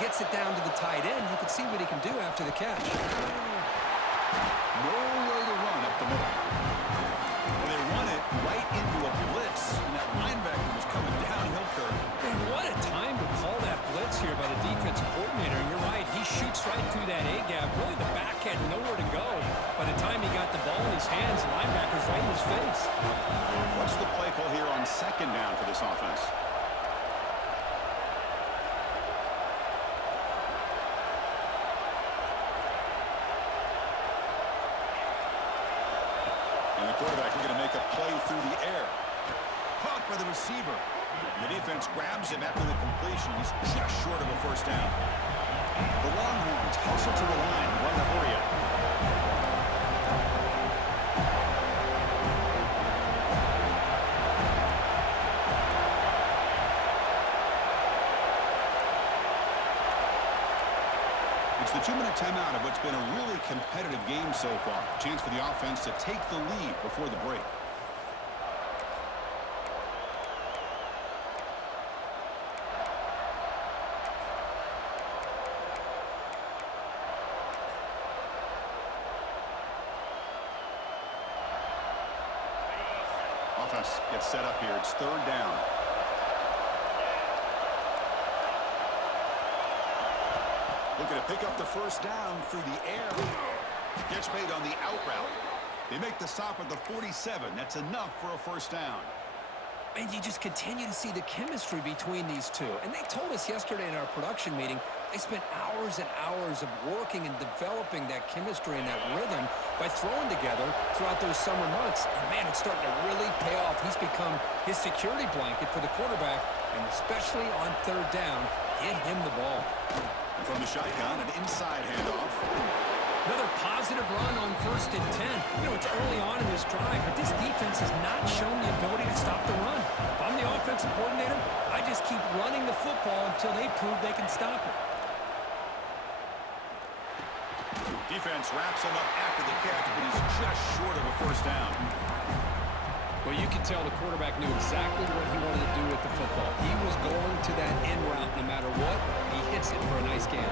gets it down to the tight end. You can see what he can do after the catch. Nowhere to run up the middle. And they run it right into a blitz, and that linebacker was coming downhill curve. Man, what a time to call that blitz here by the defensive coordinator. And you're right, he shoots right through that A-gap. Really, the back had nowhere to go. By the time he got the ball in his hands, the linebacker's right in his face. What's the play call here on second down for this offense? And the quarterback is going to make a play through the air. Caught by the receiver. The defense grabs him after the completion. He's just short of a first down. The Longhorns hustle to the line and run the hurry up. It's the 2-minute timeout of what's been a really competitive game so far. Chance for the offense to take the lead before the break. Offense gets set up here. It's third down. Looking to pick up the first down through the air. Catch made on the out route. They make the stop at the 47. That's enough for a first down. And you just continue to see the chemistry between these two. And they told us yesterday in our production meeting, they spent hours and hours of working and developing that chemistry and that rhythm by throwing together throughout those summer months. And, man, it's starting to really pay off. He's become his security blanket for the quarterback, and especially on third down, get him the ball. And from the shotgun, an inside handoff. Another positive run on 1st and 10. You know, it's early on in this drive, but this defense has not shown the ability to stop the run. If I'm the offensive coordinator, I just keep running the football until they prove they can stop it. Defense wraps him up after the catch, but he's just short of a first down. Well, you can tell the quarterback knew exactly what he wanted to do with the football. He was going to that end route no matter what. He hits it for a nice gain.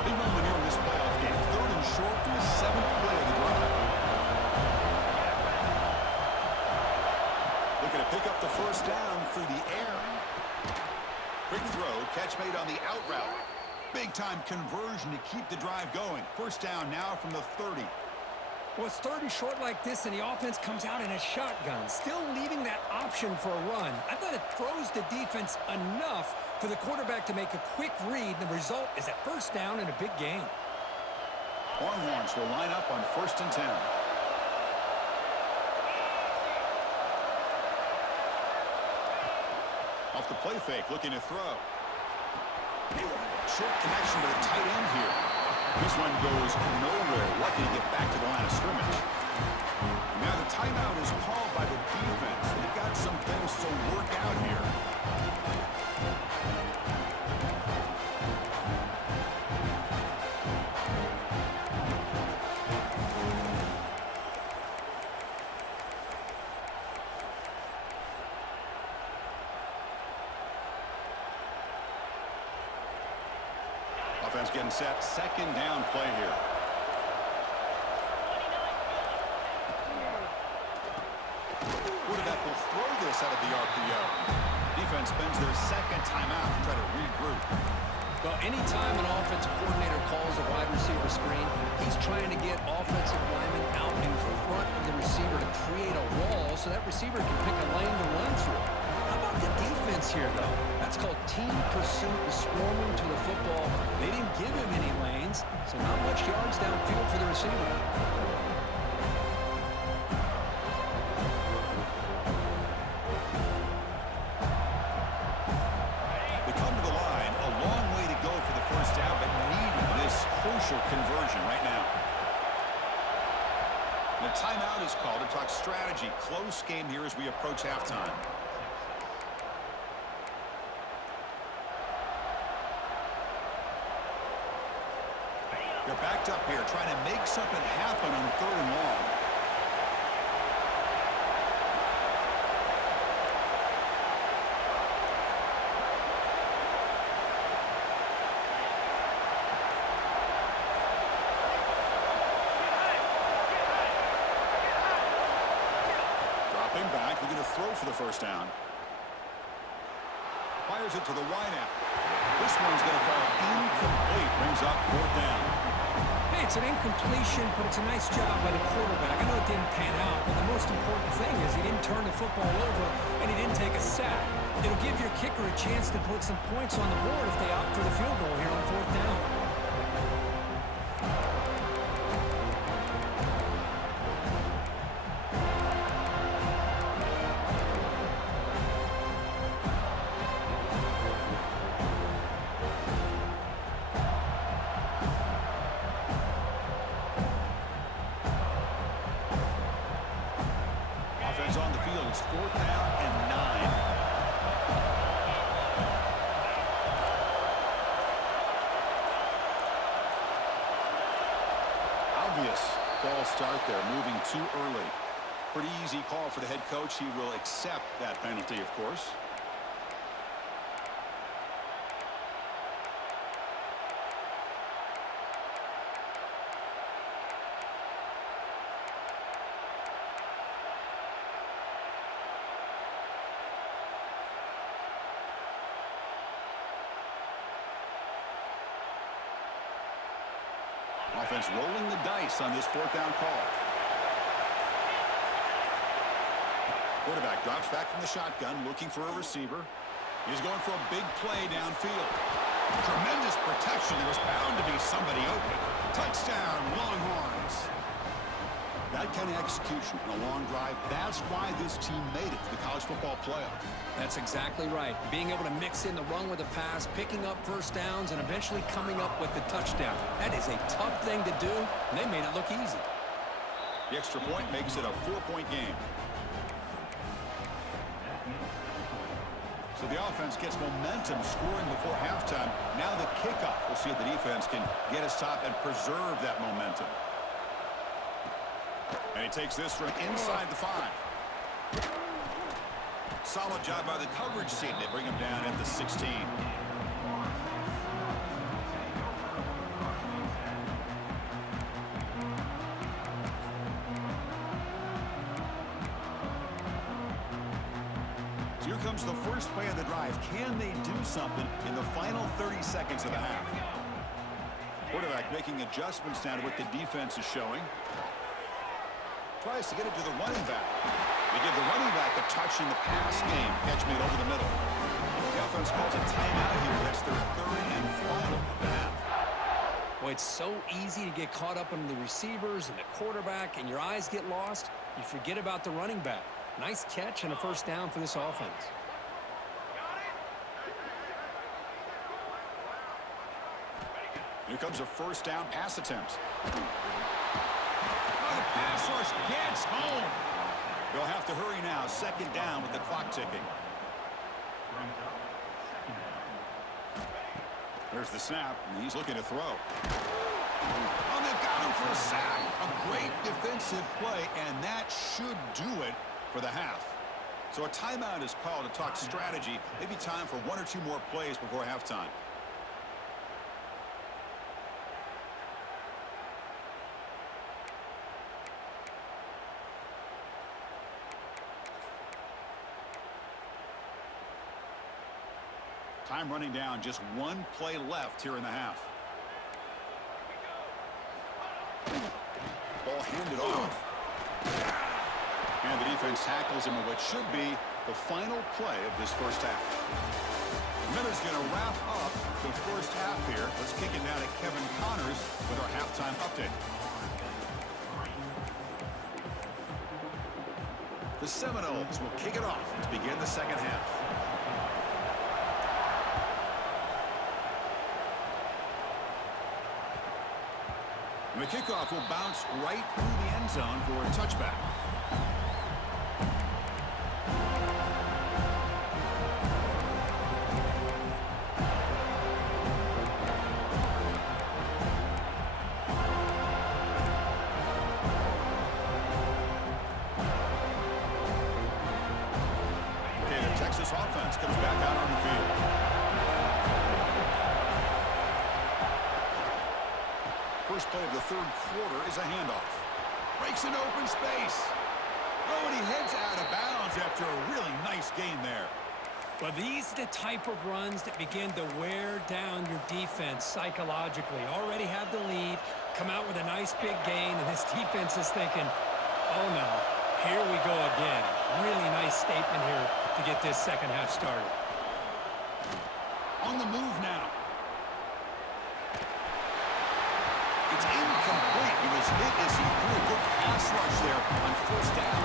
Big moment here in this playoff game. Third and short in the 7th play of the drive. Looking to pick up the first down through the air. Quick throw, catch made on the out route. Big-time conversion to keep the drive going. First down now from the 30. Well, it's third and short like this, and the offense comes out in a shotgun, still leaving that option for a run. I thought it throws the defense enough for the quarterback to make a quick read, and the result is a first down and a big gain. Longhorns will line up on 1st and 10. Off the play fake, looking to throw. Short connection to the tight end here. This one goes nowhere. Lucky to get back to the line of scrimmage. Now the timeout is called by the defense. They've got some things to work out here. Offense getting set. Second down play here. Quarterback will throw this out of the RPO. Defense spends their second timeout to try to regroup. Well, anytime an offensive coordinator calls a wide receiver screen, he's trying to get offensive linemen out in front of the receiver to create a wall so that receiver can pick a lane to run through. How about the defense here, though? That's called team pursuit and swarming to the football. They didn't give him any lanes, so not much yards downfield for the receiver. They come to the line, a long way to go for the first down, but needing this crucial conversion right now. The timeout is called to talk strategy. Close game here as we approach halftime. They're backed up here, trying to make something happen on 3rd and long. for the first down. Fires it to the wideout. This one's going to fall incomplete. Brings up fourth down. Hey, it's an incompletion, but it's a nice job by the quarterback. I know it didn't pan out, but the most important thing is he didn't turn the football over and he didn't take a sack. It'll give your kicker a chance to put some points on the board if they opt for the field goal here on fourth down. Offense on the field. It's fourth down and 9. Obvious false start there, moving too early. Pretty easy call for the head coach. He will accept that penalty, of course. Offense rolling the dice on this fourth down call. Quarterback drops back from the shotgun, looking for a receiver. He's going for a big play downfield. Tremendous protection. There was bound to be somebody open. Touchdown, Longhorns. That kind of execution on a long drive, that's why this team made it to the college football playoff. That's exactly right. Being able to mix in the run with the pass, picking up first downs, and eventually coming up with the touchdown. That is a tough thing to do, and they made it look easy. The extra point makes it a 4-point game. So the offense gets momentum scoring before halftime. Now the kickoff. We'll see if the defense can get a stop and preserve that momentum. And he takes this from inside the 5. Solid job by the coverage team. They bring him down at the 16. So here comes the first play of the drive. Can they do something in the final 30 seconds of the half? Quarterback making adjustments now to what the defense is showing. Tries to get it to the running back. They give the running back a touch in the pass game. Catch made over the middle. The offense calls a timeout here. That's their third and final of the half. Well, it's so easy to get caught up in the receivers and the quarterback, and your eyes get lost. You forget about the running back. Nice catch and a first down for this offense. Here comes a first down pass attempt. The pass rush gets home. They'll have to hurry now. Second down with the clock ticking. There's the snap, and he's looking to throw. Oh, they've got him for a sack. A great defensive play, and that should do it for the half. So a timeout is called to talk strategy. Maybe time for 1 or 2 more plays before halftime. Time running down, just 1 play left here in the half. Ball handed off. And the defense tackles him in what should be the final play of this first half. The minute's going to wrap up the first half here. Let's kick it down to Kevin Connors with our halftime update. The Seminoles will kick it off to begin the second half. The kickoff will bounce right through the end zone for a touchback. Okay, the Texas offense comes back out on the field. First play of the third quarter is a handoff. Breaks into open space. Oh, and he heads out of bounds after a really nice gain there. Well, these are the type of runs that begin to wear down your defense psychologically. Already have the lead, come out with a nice big gain, and this defense is thinking, oh no, here we go again. Really nice statement here to get this second half started. On the move now. It's incomplete. He was hit as he threw a good pass rush there on first down.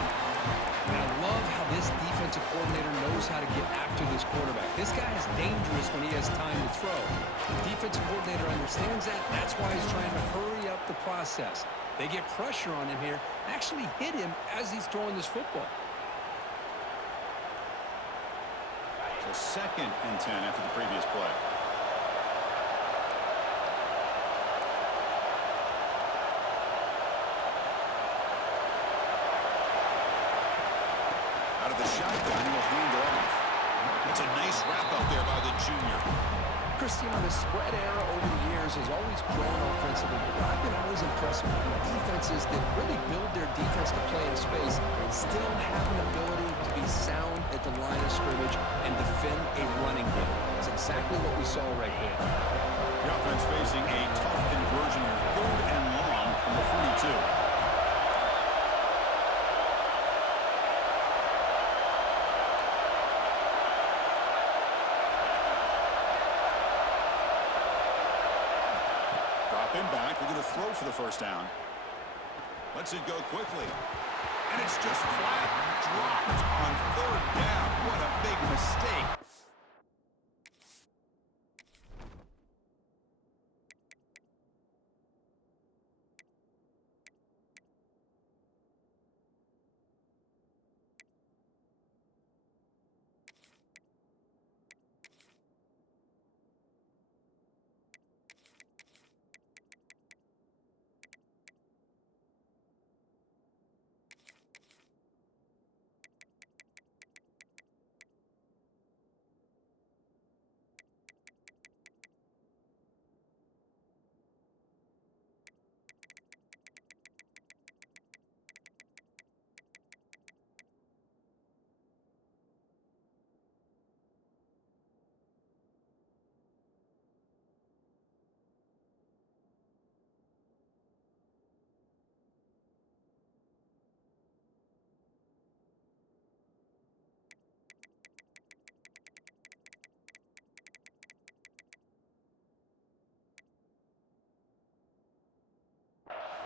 And I love how this defensive coordinator knows how to get after this quarterback. This guy is dangerous when he has time to throw. The defensive coordinator understands that. That's why he's trying to hurry up the process. They get pressure on him here, actually hit him as he's throwing this football. So 2nd and 10 after the previous play. Out of the shotgun, he'll hand it off. It's a nice wrap up there by the junior. Christian, the spread era over the years has always grown offensively, but I've been always impressed with the defenses that really build their defense to play in space, still have an ability to be sound at the line of scrimmage and defend a running game. It's exactly what we saw right there. The offense facing a tough conversion here, 3rd and long from the 42. Back. We're going to throw for the first down. Lets it go quickly. And it's just flat dropped on 3rd down. What a big mistake.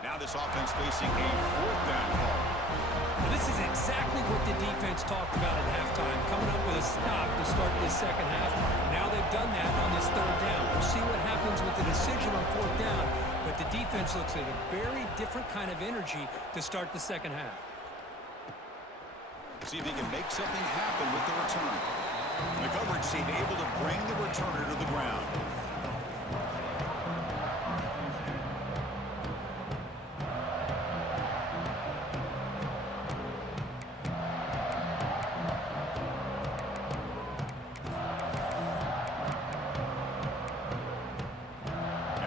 Now this offense facing a 4th down call. Well, this is exactly what the defense talked about at halftime, coming up with a stop to start this second half. Now they've done that on this 3rd down. We'll see what happens with the decision on 4th down, but the defense looks at a very different kind of energy to start the second half. See if he can make something happen with the return. The coverage team able to bring the returner to the ground.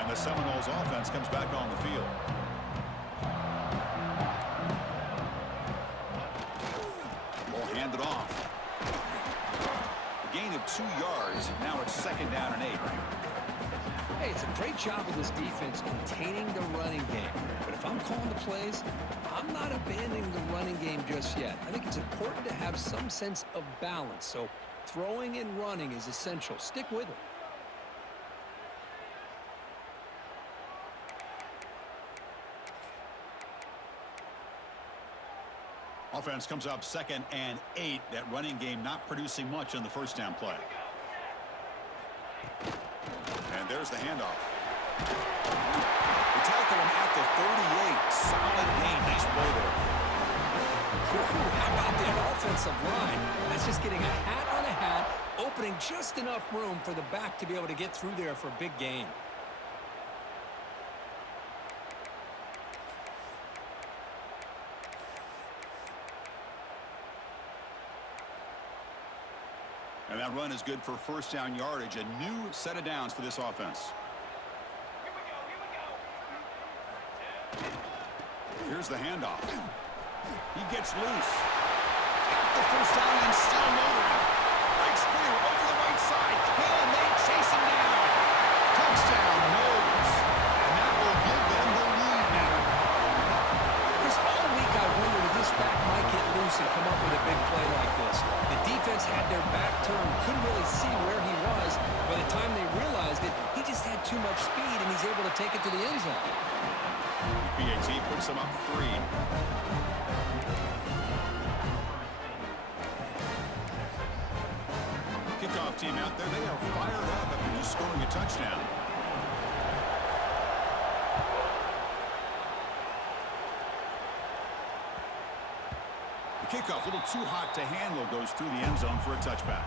The Seminoles offense comes back on the field. Ball handed off. A gain of 2 yards. Now it's 2nd down and 8. Hey, it's a great job of this defense containing the running game. But if I'm calling the plays, I'm not abandoning the running game just yet. I think it's important to have some sense of balance. So throwing and running is essential. Stick with it. Offense comes up 2nd and 8. That running game not producing much on the first down play. And there's the handoff. They tackle him at the 38. Solid gain. Nice play there. How about that offensive line? That's just getting a hat on a hat, opening just enough room for the back to be able to get through there for a big gain. And that run is good for first down yardage. A new set of downs for this offense. Here's the handoff. He gets loose. Got the first down and still motoring. Breaks through over the right side. Can they chase him down? Touchdown, Knowles. And that will give them the lead now. Because all week I wondered if this back might get loose and come up with a big play like this. The defense had their back turned, couldn't really see where he was. By the time they realized it, he just had too much speed, and he's able to take it to the end zone. PAT puts them up 3. Kickoff team out there. They are fired up after just scoring a touchdown. The kickoff, a little too hot to handle, goes through the end zone for a touchback.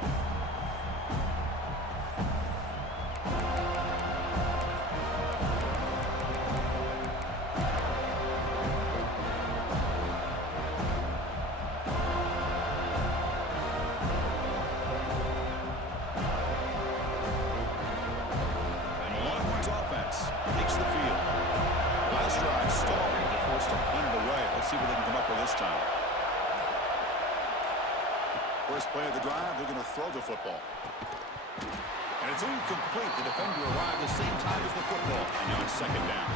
First play of the drive, they're going to throw the football. And it's incomplete. The defender arrived the same time as the football. And now it's second down.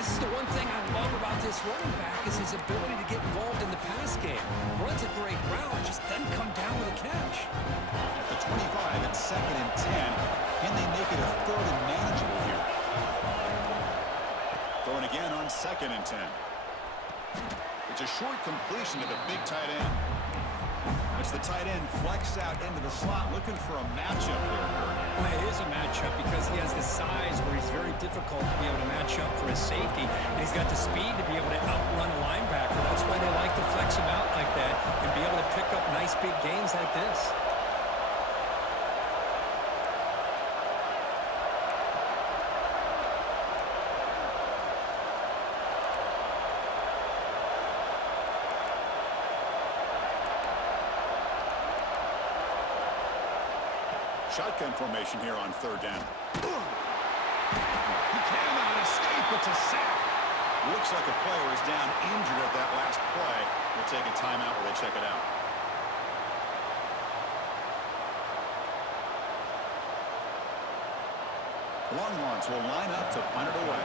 This is the one thing I love about this running back is his ability to get involved in the pass game. Runs a great route, just doesn't come down with a catch. At the 25, it's second and 10. Can they make it a third and manageable here? Throwing again on second and 10. It's a short completion to the big tight end. It's the tight end flexed out into the slot, looking for a matchup there, Kurt. Well, it is a matchup because he has the size where he's very difficult to be able to match up for his safety. And he's got the speed to be able to outrun a linebacker. That's why they like to flex him out like that and be able to pick up nice big gains like this. Shotgun formation here on third down. He cannot escape. It's a sack. Looks like a player is down injured at that last play. We'll take a timeout where they check it out. Longhorns will line up to punt it away.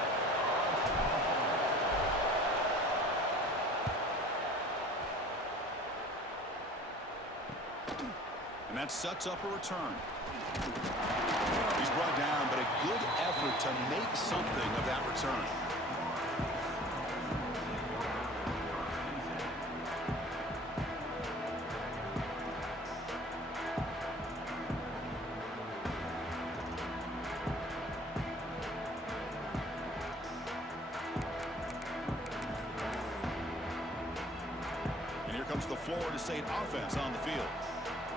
And that sets up a return. He's brought down, but a good effort to make something of that return. And here comes the Florida State offense on the field.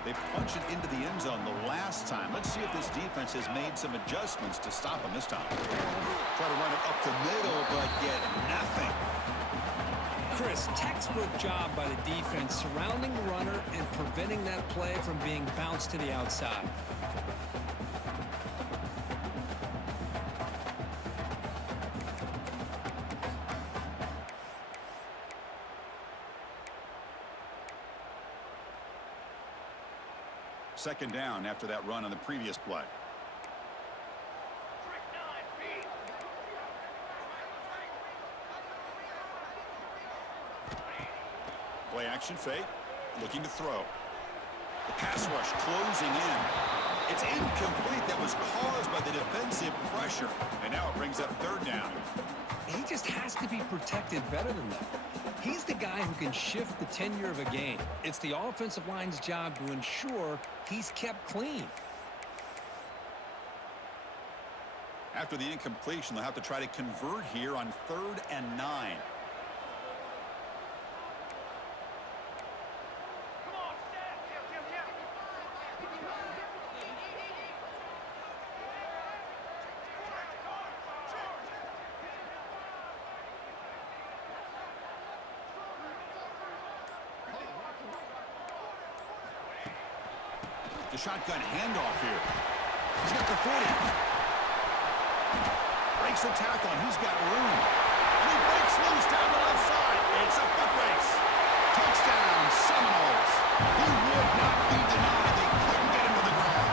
They punched it into the end zone the last time. Let's see if this defense has made some adjustments to stop them this time. Try to run it up the middle, but get nothing. Chris, textbook job by the defense surrounding the runner and preventing that play from being bounced to the outside. Second down after that run on the previous play. Play action fake, looking to throw. The pass rush closing in. It's incomplete. That was caused by the defensive pressure. And now it brings up third down. He just has to be protected better than that. He's the guy who can shift the tenure of a game. It's the offensive line's job to ensure he's kept clean. After the incompletion, they'll have to try to convert here on 3rd and 9. The shotgun handoff here. He's got the 40. Breaks the tackle, and he's got room. And he breaks loose down the left side. It's a foot race. Touchdown, Seminoles. He would not be denied. They couldn't get him to the ground.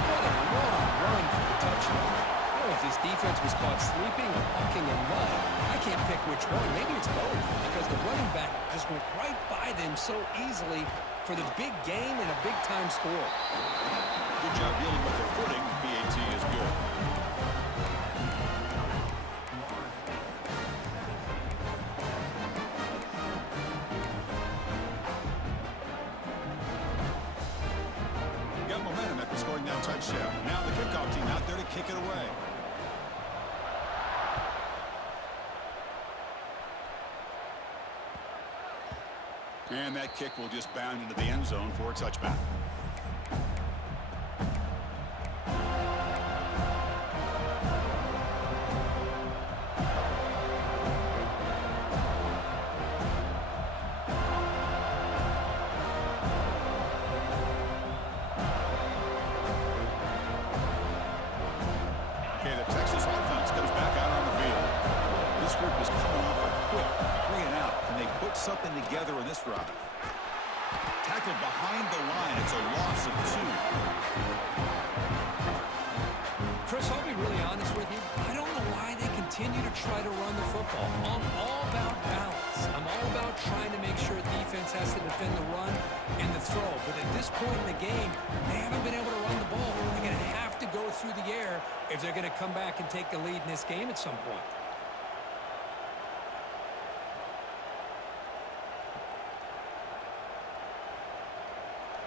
What a long run for the touchdown. I don't know if his defense was caught sleeping or walking in mud. I can't pick which one. Maybe it's both, because the running back just went right by them so easily for the big gain and a big-time score. Good job dealing with the footing. BAT is good. Got momentum after scoring that touchdown. Now the kickoff team out there to kick it away. And that kick will just bound into the end zone for a touchback. Okay, the Texas offense comes back out on the field. This group is coming off a quick 3-and-out. Can they put something together in this drive? Tackled behind the line. It's a loss of 2. Chris, I'll be really honest with you. I don't know why they continue to try to run the football. I'm all about balance. I'm all about trying to make sure defense has to defend the run and the throw. But at this point in the game, they haven't been able to run the ball. They're going to have to go through the air if they're going to come back and take the lead in this game at some point.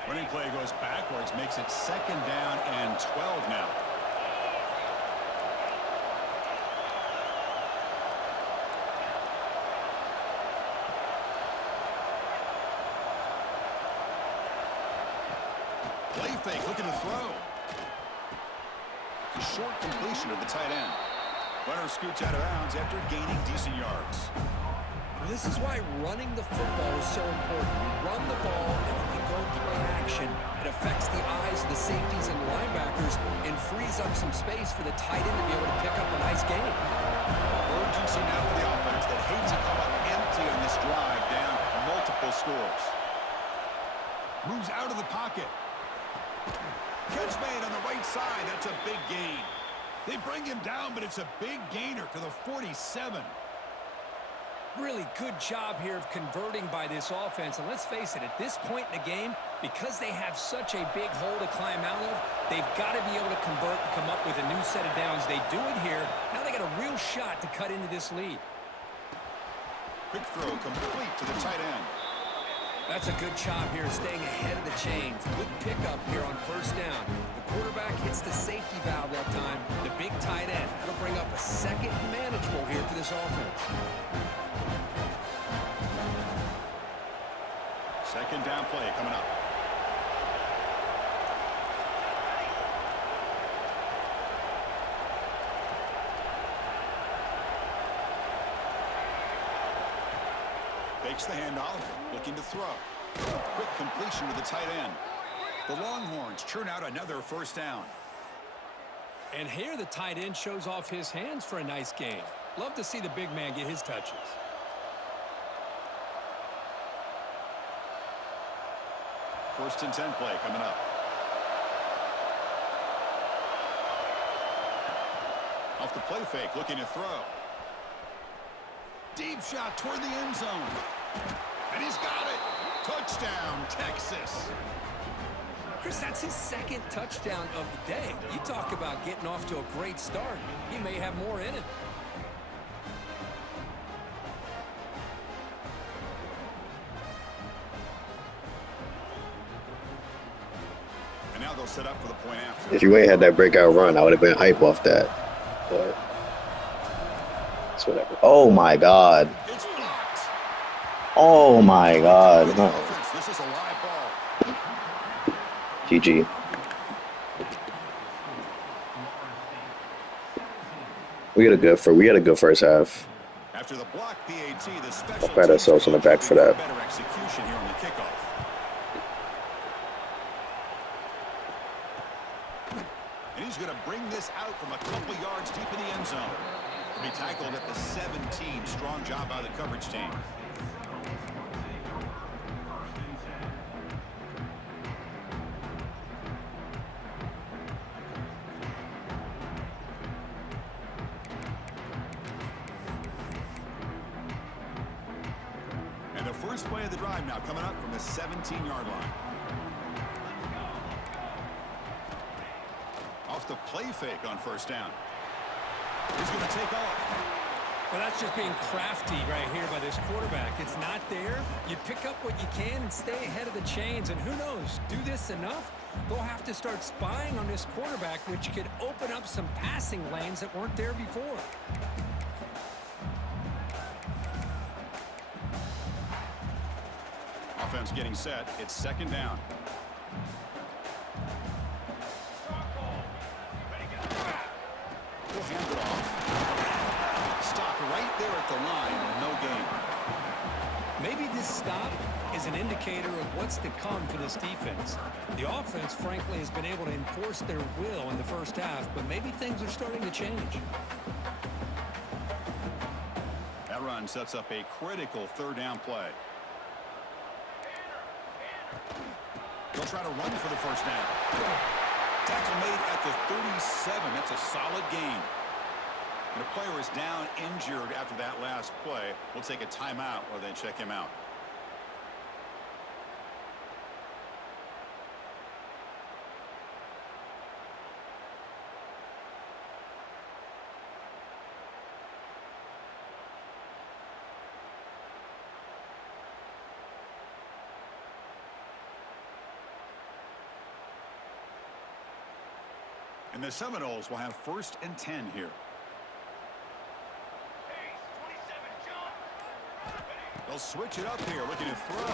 Running play goes backwards, makes it 2nd down and 12 now. Play fake, looking to throw. A short completion to the tight end. Runner scoots out of bounds after gaining decent yards. This is why running the football is so important. You run the ball, and when you go play action, it affects the eyes of the safeties and linebackers and frees up some space for the tight end to be able to pick up a nice gain. Urgency now for the offense that hates to come up empty on this drive, down multiple scores. Moves out of the pocket. Catch made on the right side. That's a big gain. They bring him down, but it's a big gainer to the 47. Really good job here of converting by this offense. And let's face it, at this point in the game, because they have such a big hole to climb out of, they've got to be able to convert and come up with a new set of downs. They do it here. Now they got a real shot to cut into this lead. Quick throw complete to the tight end. That's a good job here, staying ahead of the chains. Good pickup here on 1st down. The quarterback hits the safety valve that time. The big tight end. That'll bring up a 2nd and manageable here for this offense. 2nd down play coming up. Fakes the handoff, looking to throw. Quick completion to the tight end. The Longhorns churn out another 1st down. And here the tight end shows off his hands for a nice gain. Love to see the big man get his touches. First and 10 play coming up. Off the play fake, looking to throw. Deep shot toward the end zone. And he's got it. Touchdown, Texas. Chris, that's his 2nd touchdown of the day. You talk about getting off to a great start. He may have more in it. And now they'll set up for the point after. If you ain't had that breakout run, I would have been hype off that. But it's whatever. Oh my God. It's blocked. Oh my God. No. This is a live ball. GG. We had a good 1st half. After the block PAT, the special I'll pat ourselves on the back for that. Better execution here on the kickoff. And he's going to bring this out from a couple yards deep in the end zone. To be tackled at the 17. Strong job by the coverage team. And the first play of the drive now coming up from the 17-yard line. Off the play fake on first down. He's going to take off. Well, that's just being crafty right here by this quarterback. It's not there. You pick up what you can and stay ahead of the chains. And who knows, do this enough, they'll have to start spying on this quarterback, which could open up some passing lanes that weren't there before. Offense getting set. It's second down. We'll hand it off. Stop right there at the line. No gain. Maybe this stop is an indicator of what's to come for this defense. The offense, frankly, has been able to enforce their will in the first half, but maybe things are starting to change. That run sets up a critical third down play. They'll try to run for the first down. Tackle made at the 37. That's a solid gain. And the player is down injured after that last play. We'll take a timeout or then check him out. And the Seminoles will have 1st and 10 here. They'll switch it up here, looking to throw.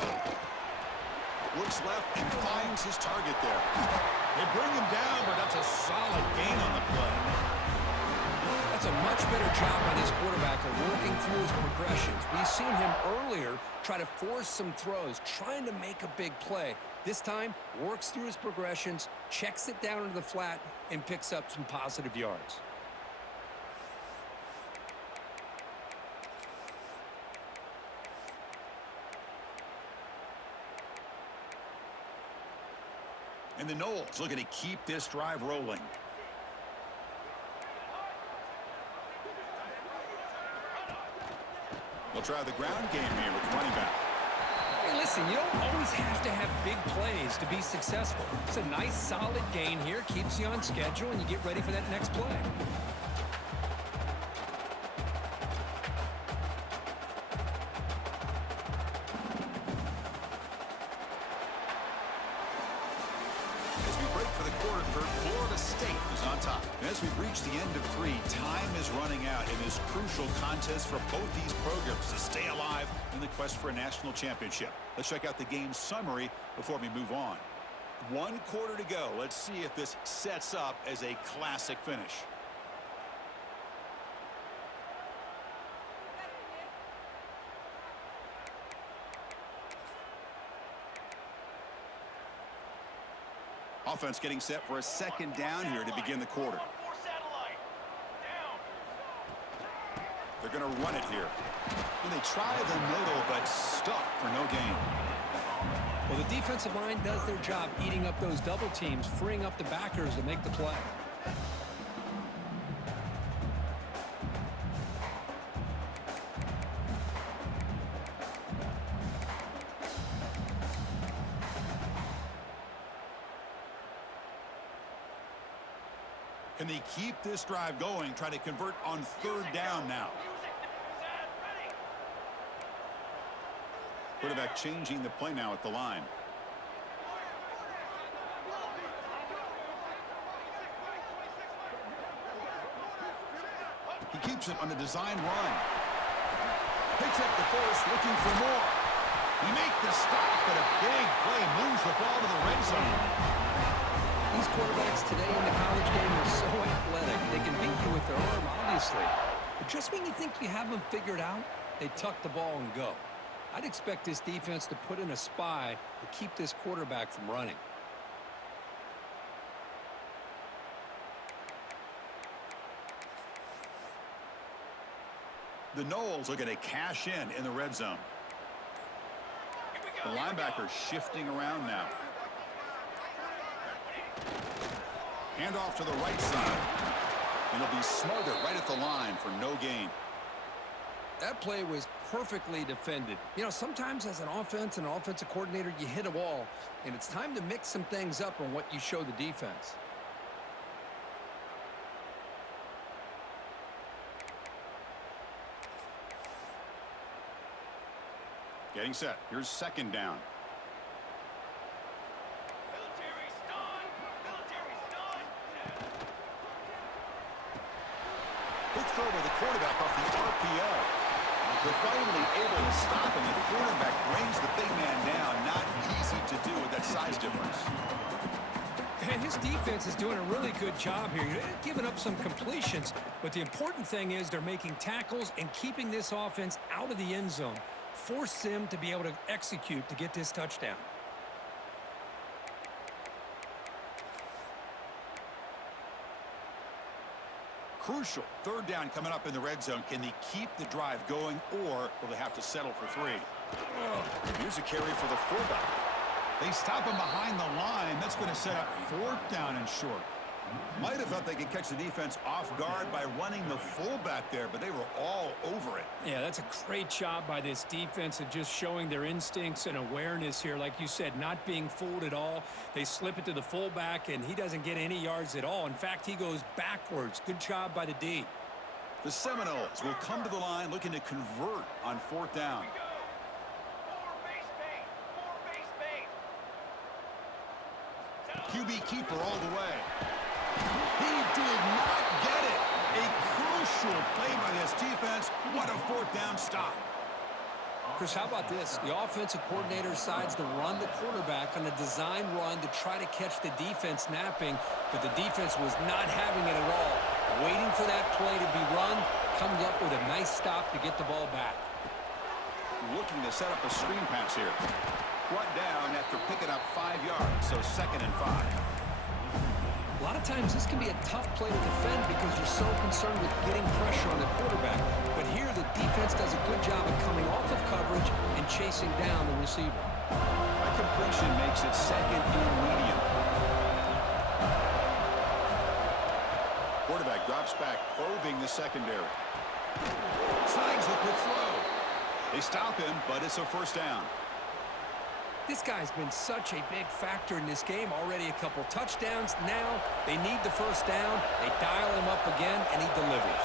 Looks left and finds his target there. They bring him down, but that's a solid gain on the play. That's a much better job by this quarterback of working through his progressions. We've seen him earlier try to force some throws, trying to make a big play. This time, works through his progressions, checks it down into the flat, and picks up some positive yards. And the Noles looking to keep this drive rolling. They'll try the ground game here with running back. Hey, listen, you don't always have to have big plays to be successful. It's a nice, solid gain here, keeps you on schedule, and you get ready for that next play. As we break for the quarter, Florida State is on top. And as we reach the end of 3, time is running out in this crucial contest for both these programs to stay alive in the quest for a national championship. Let's check out the game summary before we move on. 1 quarter to go. Let's see if this sets up as a classic finish. Offense getting set for a second down here to begin the quarter. They're going to run it here. And they try the middle, but stuffed for no gain. Well, the defensive line does their job eating up those double teams, freeing up the backers to make the play. Can they keep this drive going, trying to convert on third down now? Quarterback changing the play now at the line. He keeps it on the design run. Picks up the first, looking for more. He makes the stop, but a big play moves the ball to the red zone. These quarterbacks today in the college game are so athletic. They can beat you with their arm, obviously. But just when you think you have them figured out, they tuck the ball and go. I'd expect this defense to put in a spy to keep this quarterback from running. The Noles are going to cash in the red zone. The linebacker shifting around now. Handoff to the right side. And it'll be smothered right at the line for no gain. That play was perfectly defended. You know, sometimes as an offense and an offensive coordinator, you hit a wall, and it's time to mix some things up on what you show the defense. Getting set. Here's second down. Quick throw by the quarterback off the RPO. They're finally able to stop him. The quarterback brings the big man down. Not easy to do with that size difference. And his defense is doing a really good job here. They're giving up some completions, but the important thing is they're making tackles and keeping this offense out of the end zone. Force them to be able to execute to get this touchdown. Crucial. Third down coming up in the red zone. Can they keep the drive going, or will they have to settle for 3? Here's a carry for the fullback. They stop him behind the line. That's going to set up 4th down and short. Might have thought they could catch the defense off guard by running the fullback there, but they were all over it. Yeah, that's a great job by this defense of just showing their instincts and awareness here. Like you said, not being fooled at all. They slip it to the fullback, and he doesn't get any yards at all. In fact, he goes backwards. Good job by the D. The Seminoles will come to the line looking to convert on 4th down. QB keeper all the way. He did not get it. A crucial play by this defense. What a 4th down stop. Chris, how about this? The offensive coordinator decides to run the quarterback on a design run to try to catch the defense napping, but the defense was not having it at all. Waiting for that play to be run, comes up with a nice stop to get the ball back. Looking to set up a screen pass here. Brought down after picking up 5 yards, so 2nd and 5. A lot of times this can be a tough play to defend because you're so concerned with getting pressure on the quarterback. But here the defense does a good job of coming off of coverage and chasing down the receiver. That completion makes it 2nd and medium. Quarterback drops back, probing the secondary. Slides the quick throw. They stop him, but it's a 1st down. This guy's been such a big factor in this game. Already a couple touchdowns. Now they need the 1st down. They dial him up again, and he delivers.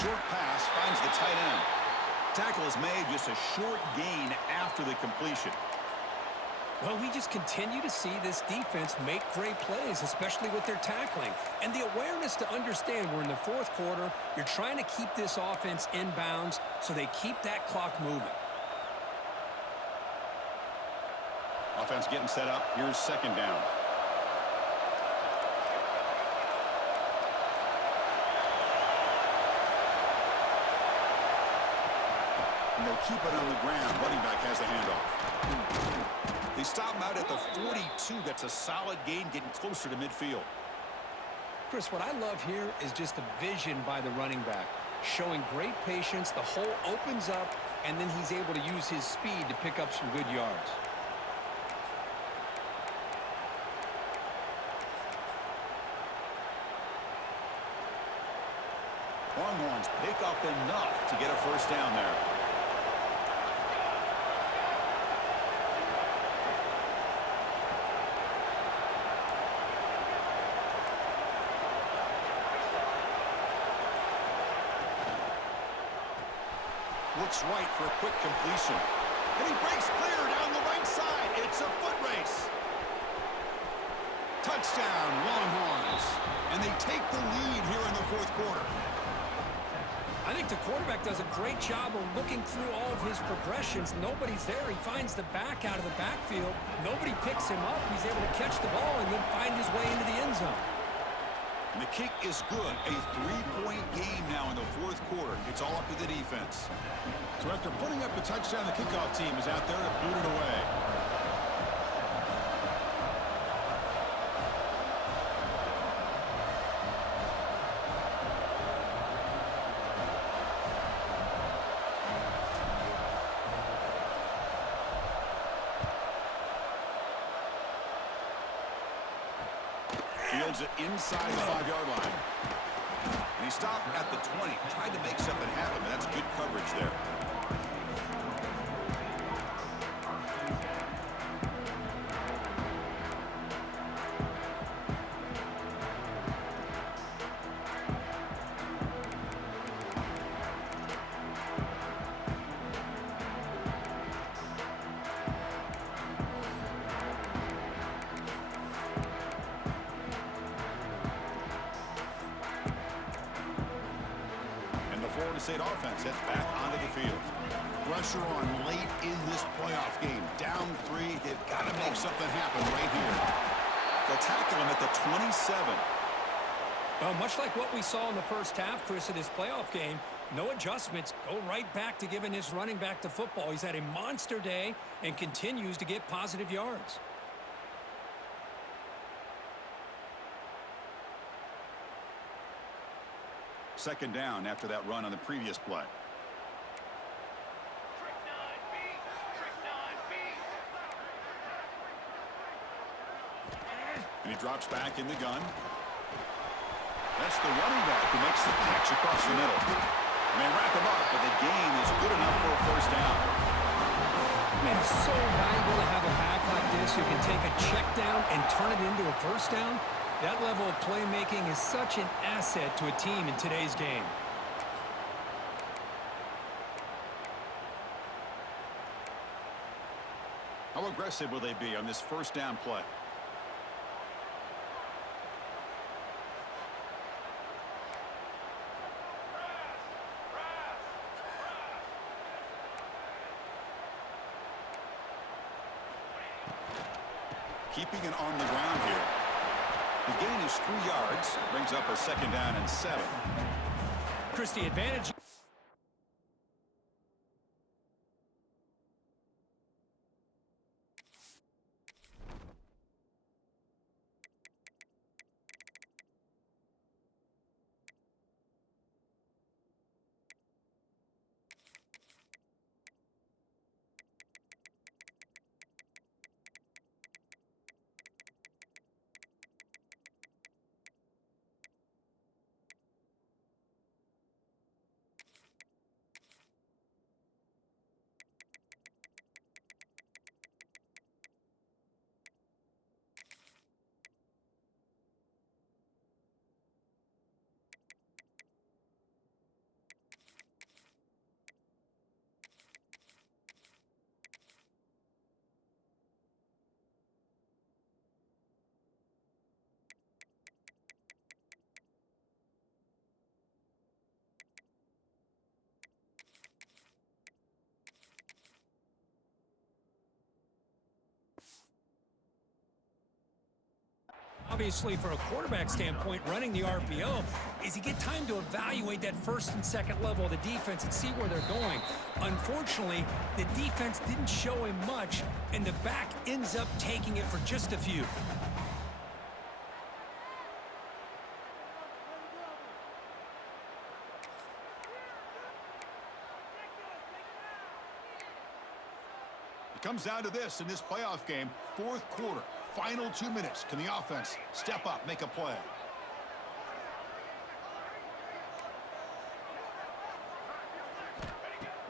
Short pass finds the tight end. Tackle is made, just a short gain after the completion. Well, we just continue to see this defense make great plays, especially with their tackling. And the awareness to understand we're in the 4th quarter, you're trying to keep this offense in bounds so they keep that clock moving. Offense getting set up. Here's 2nd down. And they'll keep it on the ground. Running back has the handoff. They stop him out at the 42. That's a solid gain, getting closer to midfield. Chris, what I love here is just the vision by the running back. Showing great patience, the hole opens up, and then he's able to use his speed to pick up some good yards. Longhorns pick up enough to get a 1st down there. Looks right for a quick completion. And he breaks clear down the right side. It's a foot race. Touchdown, Longhorns. And they take the lead here in the 4th quarter. I think the quarterback does a great job of looking through all of his progressions. Nobody's there. He finds the back out of the backfield. Nobody picks him up. He's able to catch the ball and then find his way into the end zone. And the kick is good. A 3-point game now in the fourth quarter. It's all up to the defense. So after putting up the touchdown, the kickoff team is out there to boot it away. Fields it inside the 5-yard line. And he stopped at the 20. Tried to make something happen, but that's good coverage there. Florida State offense heads back onto the field. Pressure on late in this playoff game. Down 3. They've got to make something happen right here. They'll tackle him at the 27. Well, much like what we saw in the first half, Chris, of this playoff game, no adjustments. Go right back to giving his running back the football. He's had a monster day and continues to get positive yards. Second down after that run on the previous play. And he drops back in the gun. That's the running back who makes the catch across the middle. And they wrap him up, but the gain is good enough for a first down. Man, it's so valuable to have a back like this who can take a check down and turn it into a first down. That level of playmaking is such an asset to a team in today's game. How aggressive will they be on this first down play? Keeping it on the ground here. The gain is 3 yards, brings up a second down and 7. Chris, the advantage. Obviously, for a quarterback standpoint, running the RPO is you get time to evaluate that first and second level of the defense and see where they're going. Unfortunately, the defense didn't show him much, and the back ends up taking it for just a few. It comes down to this in this playoff game, fourth quarter. Final 2 minutes. Can the offense step up, make a play?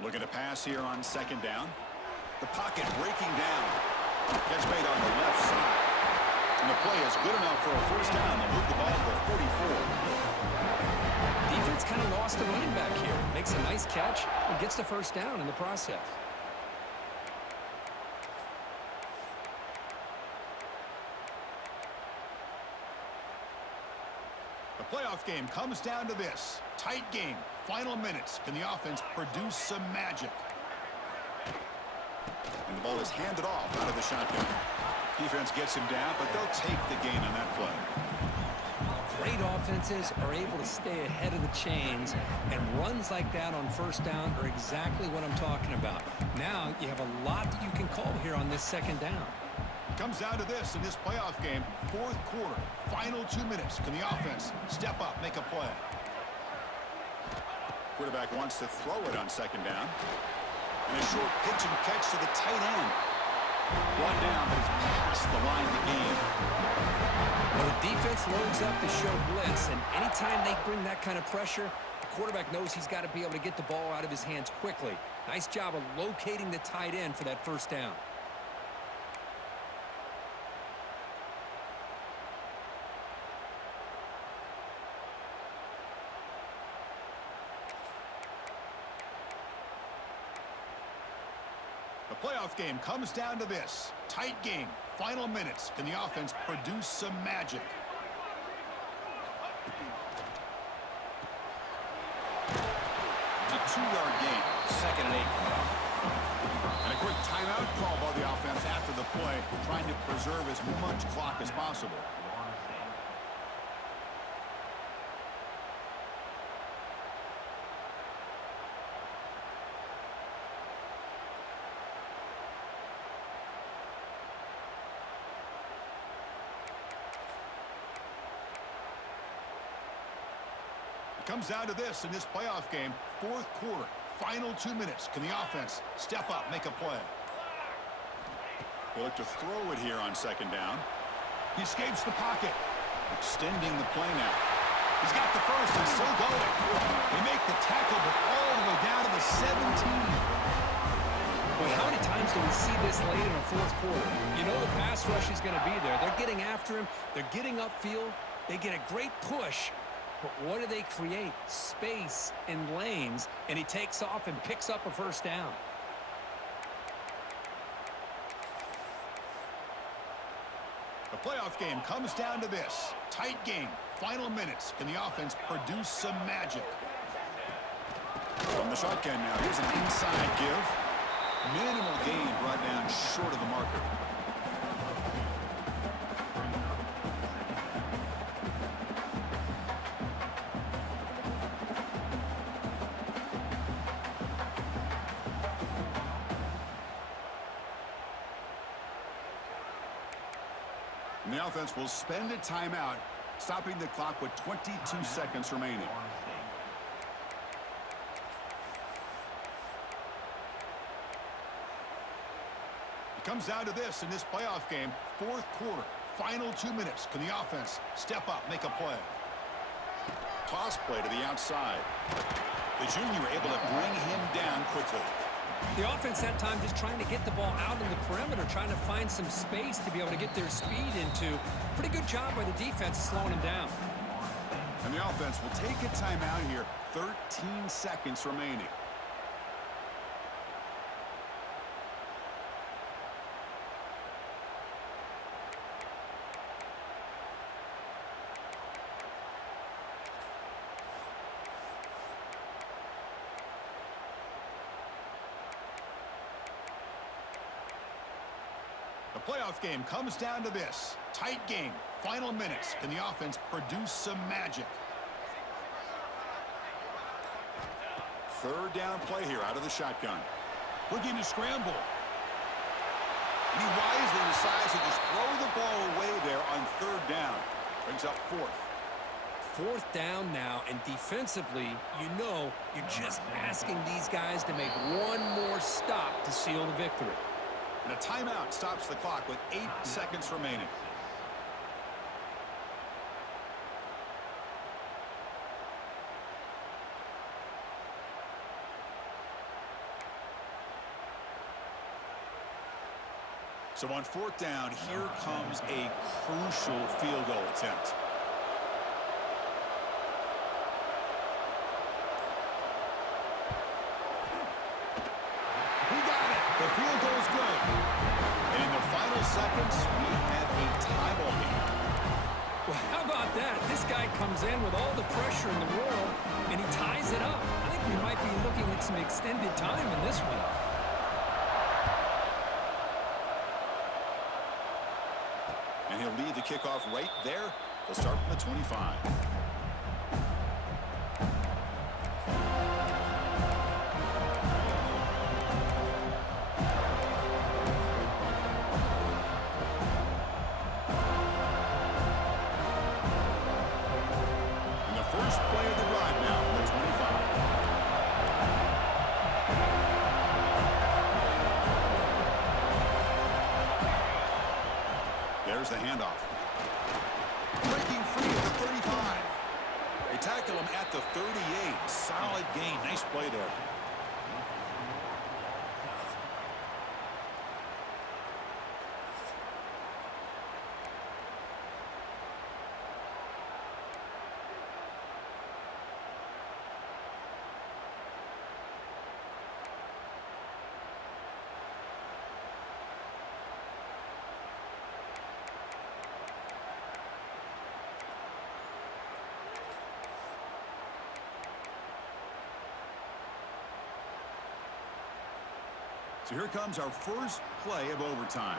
Looking to pass here on second down. The pocket breaking down. Catch made on the left side. And the play is good enough for a first down. They'll move the ball to the 44. Defense kind of lost the running back here. Makes a nice catch and gets the first down in the process. The playoff game comes down to this. Tight game. Final minutes. Can the offense produce some magic? And the ball is handed off out of the shotgun. Defense gets him down, but they'll take the gain on that play. Great offenses are able to stay ahead of the chains, and runs like that on first down are exactly what I'm talking about. Now you have a lot that you can call here on this second down. Comes down to this in this playoff game. Fourth quarter, final 2 minutes. Can the offense step up, make a play? Quarterback wants to throw it on second down. And a short pitch and catch to the tight end. One down, but it's past the line to gain. Well, the defense loads up to show blitz, and anytime they bring that kind of pressure, the quarterback knows he's got to be able to get the ball out of his hands quickly. Nice job of locating the tight end for that first down. The playoff game comes down to this. Tight game. Final minutes. Can the offense produce some magic? It's a 2-yard gain. 2nd and 8. And a quick timeout call by the offense after the play, trying to preserve as much clock as possible. Comes down to this in this playoff game. Fourth quarter, final 2 minutes. Can the offense step up, make a play? They look to throw it here on second down. He escapes the pocket, extending the play now. He's got the first and still going. They make the tackle, but all the way down to the 17. Well, how many times do we see this late in a fourth quarter? You know the pass rush is going to be there. They're getting after him. They're getting upfield. They get a great push. But what do they create? Space in lanes, and he takes off and picks up a first down. The playoff game comes down to this. Tight game. Final minutes. Can the offense produce some magic? From the shotgun now. Here's an inside give. Minimal gain brought down short of the marker. And the offense will spend a timeout, stopping the clock with 22 seconds remaining. It comes down to this in this playoff game. Fourth quarter, final 2 minutes. Can the offense step up, make a play? Toss play to the outside. The junior able to bring him down quickly. The offense that time just trying to get the ball out in the perimeter, trying to find some space to be able to get their speed into. Pretty good job by the defense slowing him down. And the offense will take a timeout here. 13 seconds remaining. The playoff game comes down to this. Tight game. Final minutes. Can the offense produce some magic? Third down play here out of the shotgun. Looking to scramble. He wisely decides to just throw the ball away there on third down. Brings up fourth. Fourth down now, and defensively, you know you're just asking these guys to make one more stop to seal the victory. And a timeout stops the clock with 8 seconds remaining. So on fourth down, here comes a crucial field goal attempt. He got it. The field goal's good. And in the final seconds, we have a tie ball game. Well, how about that? This guy comes in with all the pressure in the world, and he ties it up. I think we might be looking at some extended time in this one. And he'll lead the kickoff right there They'll start from the 25. And the first play of the drive now from the 25. There's the handoff. Breaking free at the 35. They tackle him at the 38. Solid gain. Nice play there. So here comes our first play of overtime.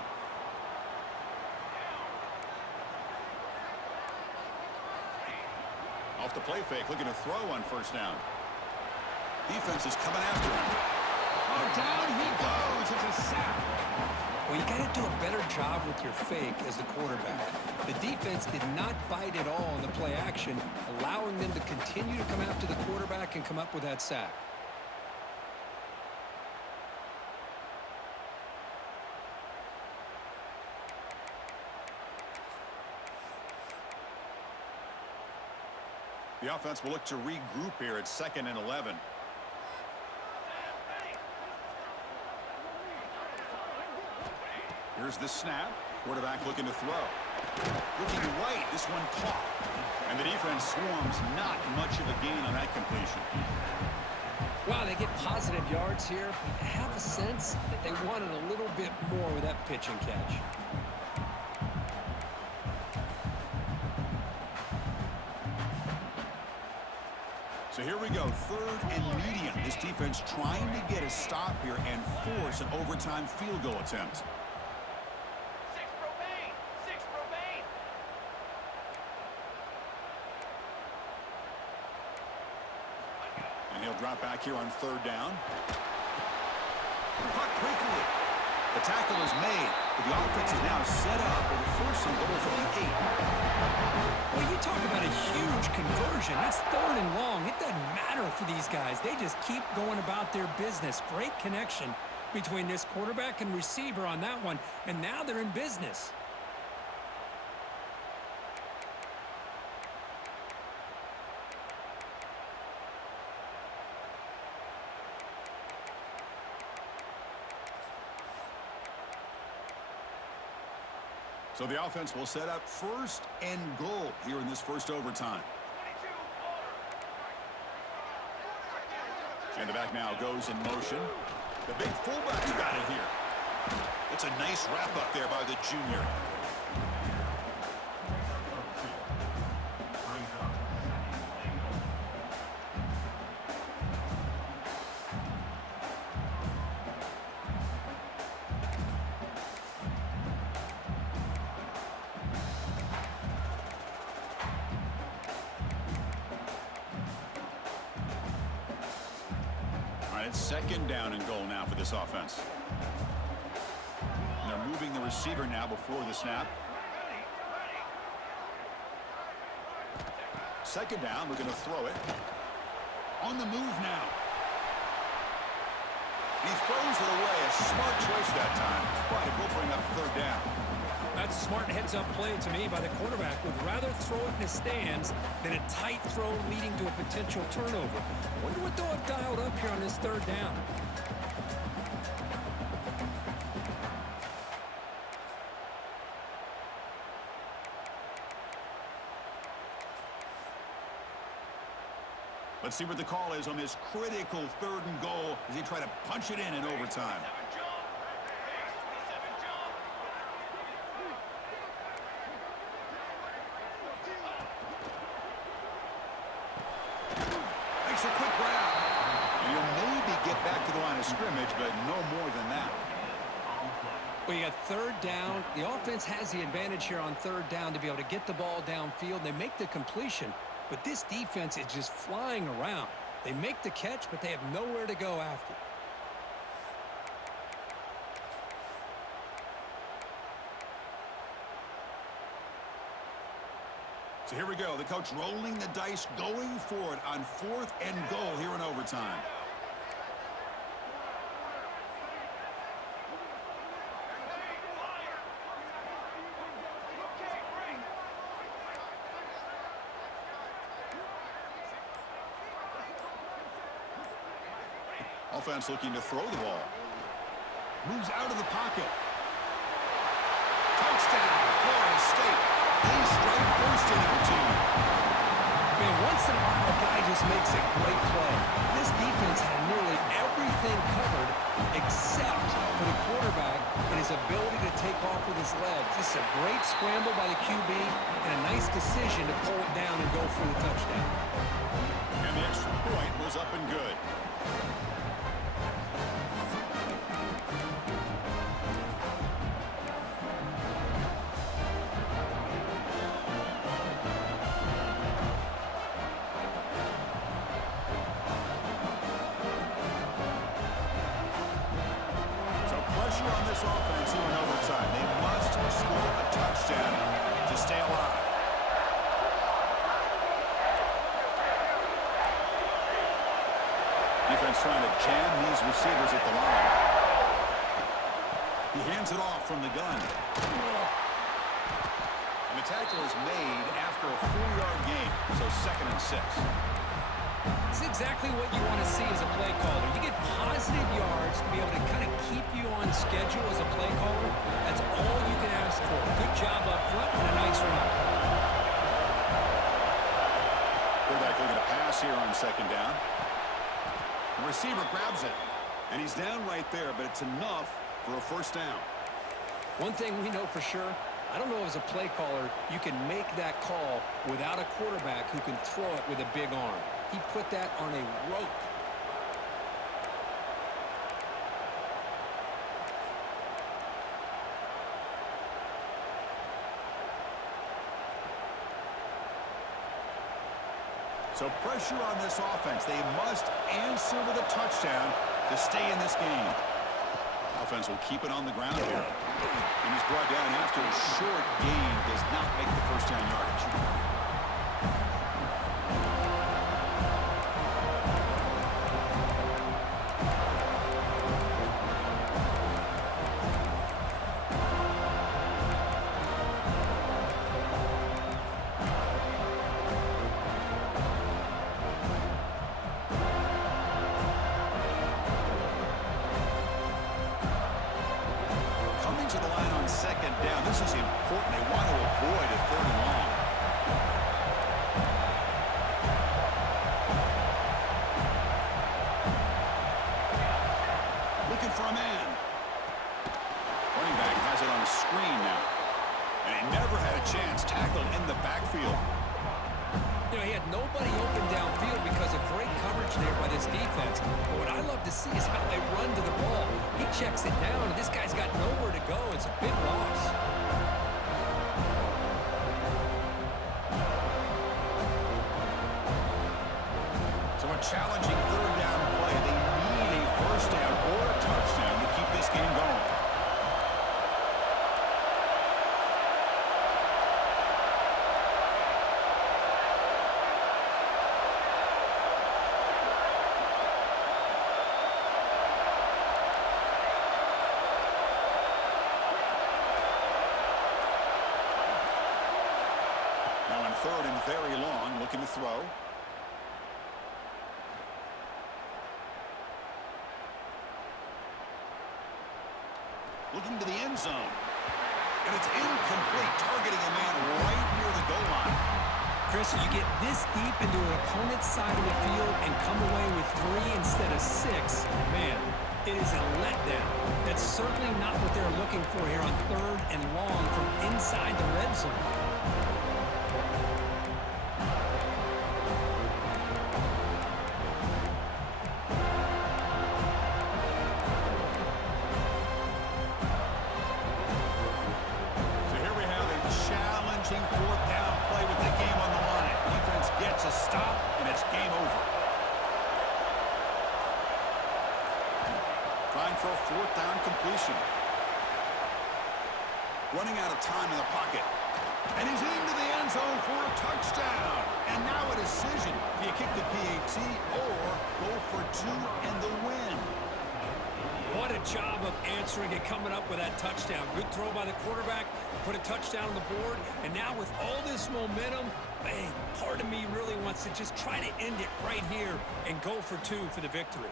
Off the play fake, looking to throw on first down. Defense is coming after him. Oh, down he goes. It's a sack. Well, you got to do a better job with your fake as the quarterback. The defense did not bite at all in the play action, allowing them to continue to come after the quarterback and come up with that sack. The offense will look to regroup here at 2nd and 11. Here's the snap. Quarterback looking to throw. Looking right. This one caught. And the defense swarms. Not much of a gain on that completion. Wow, they get positive yards here. But I have a sense that they wanted a little bit more with that pitch and catch. So here we go, 3rd and medium. This defense trying to get a stop here and force an overtime field goal attempt. And he'll drop back here on 3rd down. Puck quickly. The tackle is made, but the offense is now set up with a 1st and goal from the 8. Well, you talk about a huge conversion. That's 3rd and long. It doesn't matter for these guys. They just keep going about their business. Great connection between this quarterback and receiver on that one, and now they're in business. So the offense will set up 1st and goal here in this first overtime. And the back now goes in motion. The big fullback's got it here. It's a nice wrap-up there by the junior. It's 2nd down and goal now for this offense. And they're moving the receiver now before the snap. 2nd down, we're going to throw it. On the move now. He throws it away. A smart choice that time. But it will bring up 3rd down. That's a smart heads-up play to me by the quarterback. Would rather throw it in the stands than a tight throw leading to a potential turnover. Wonder what they'll have dialed up here on this 3rd down. Let's see what the call is on this critical 3rd and goal as they try to punch it in overtime. Makes a quick grab. And he'll maybe get back to the line of scrimmage, but no more than that. Well, you got third down. The offense has the advantage here on third down to be able to get the ball downfield. They make the completion, but this defense is just flying around. They make the catch, but they have nowhere to go after. So here we go. The coach rolling the dice, going for it on 4th and goal here in overtime. Offense looking to throw the ball. Moves out of the pocket. Touchdown, Florida State. They strike first in our team. Man, once in a while, a guy just makes a great play. This defense had nearly everything covered except for the quarterback and his ability to take off with his legs. This is a great scramble by the QB and a nice decision to pull it down and go for the touchdown. And the extra point was up and good. On this offense here in overtime, they must score a touchdown to stay alive. Defense trying to jam these receivers at the line. He hands it off from the gun. And the tackle is made after a 4-yard gain, so 2nd and 6. It's exactly what you want to see as a play caller. You get positive yards to be able to kind of keep you on schedule as a play caller. That's all you can ask for. Good job up front and a nice run. Quarterback looking to pass here on 2nd down. The receiver grabs it, and he's down right there, but it's enough for a 1st down. One thing we know for sure, I don't know as a play caller, you can make that call without a quarterback who can throw it with a big arm. He put that on a rope. So pressure on this offense. They must answer with a touchdown to stay in this game. Offense will keep it on the ground here. And he's brought down after a short gain. Does not make the 1st down yardage. To the line on 2nd down. This is important. They want to avoid a 3rd and long. Looking for a man. Running back has it on the screen now. And he never had a chance. Tackled in the backfield. You know, he had nobody open downfield because of great coverage there by this defense. But what I love to see is how they run to the ball. He checks it down, and this guy's got nowhere to go. It's a big loss. So a challenging 3rd down play. They need a 1st down or a touchdown to keep this game going. Now on 3rd and very long, looking to throw. Looking to the end zone. And it's incomplete, targeting a man right near the goal line. Chris, you get this deep into an opponent's side of the field and come away with 3 instead of 6, man, it is a letdown. That's certainly not what they're looking for here on 3rd and long from inside the red zone. line for a 4th down completion. Running out of time in the pocket. And he's into the end zone for a touchdown. And now a decision. Do you kick the PAT or go for 2 and the win? What a job of answering it, coming up with that touchdown. Good throw by the quarterback, put a touchdown on the board, and now with all this momentum, man, part of me really wants to just try to end it right here and go for 2 for the victory.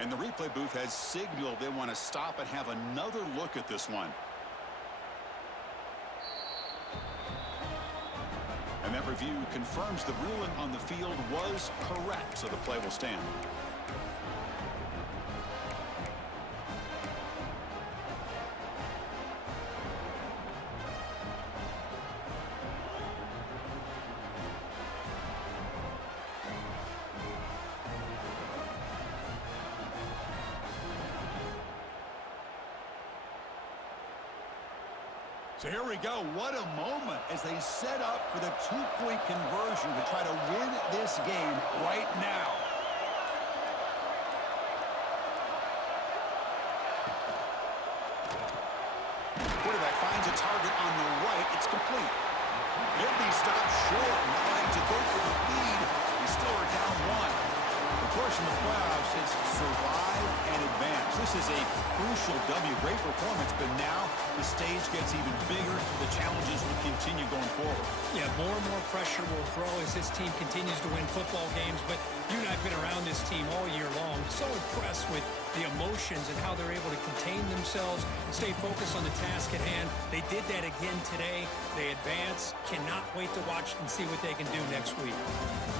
And the replay booth has signaled they want to stop and have another look at this one. And that review confirms the ruling on the field was correct, so the play will stand. So here we go. What a moment as they set up for the 2-point conversion to try to win this game right now. Quarterback finds a target on the right. It's complete. He'll be stopped short, trying to go for the lead. They still are down 1. Of course, in the playoffs, it's survive and advance. This is a crucial W. Great performance, but now the stage gets even bigger. The challenges will continue going forward. Yeah, more and more pressure will grow as this team continues to win football games, but you and I have been around this team all year long. So impressed with the emotions and how they're able to contain themselves and stay focused on the task at hand. They did that again today. They advance. Cannot wait to watch and see what they can do next week.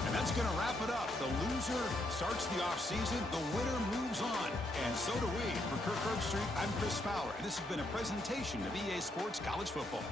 And that's going to wrap it up. The loser starts the offseason. The winner moves on. And so do we. For Kirk Herbstreit, I'm Chris Fowler. And this has been a presentation of EA Sports College Football.